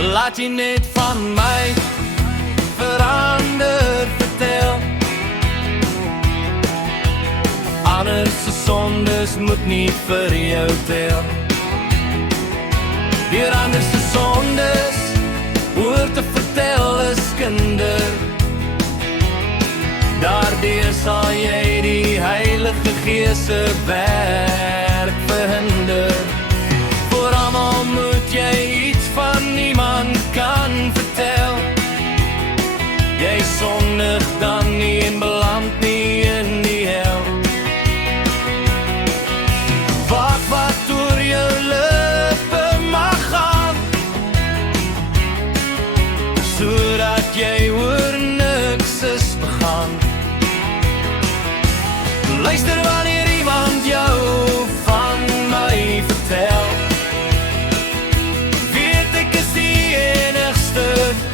Laat jy net van my verander vertel. Ander se sondes moet nie vir jou tel. Deur ander se sondes oor te vertel is kinder. Daardeur sal jy die Heilige Gees se werk verhinder. Voor almal moet jy iets van niemand kan vertel. Jy sondig dan nie en beland nie in die hel. Waak wat door jou lippe mag gaan, sodat jy oor niks is begaan. Luister wanneer iemand jou van my vertel. Weet ek is die enigste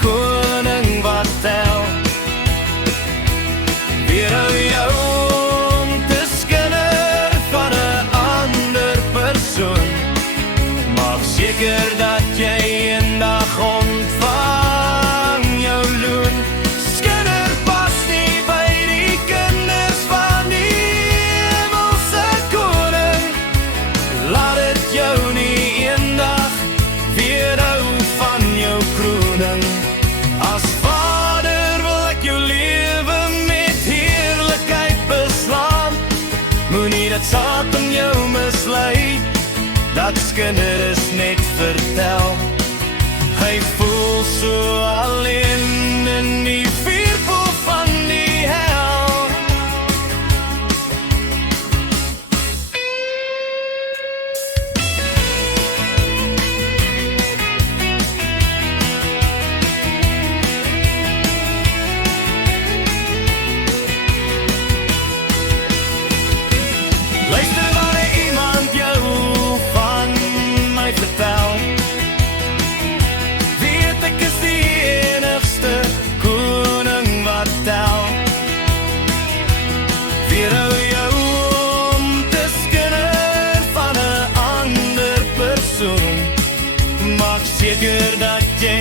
koning wat tel. Weerhou jou om te skinder van 'n ander persoon. Maak seker dat jy eendag ontvang jou loon. Skinder pas nie by die kinders van die hemelse koning. Laat dit jou nie eendag weerhou van jou kroning. As Vader wil ek jou lewe met heerlikheid beslaan. Moenie dat Satan jou mislei, dat skinder is net vertel. Hy voel so alleen in die vuurpoel van die hel. Luister wanneer iemand jou van my vertel. Weet ek is die enigste koning wat tel. Weerhou jou om te skinder van 'n ander persoon. Maak seker dat jy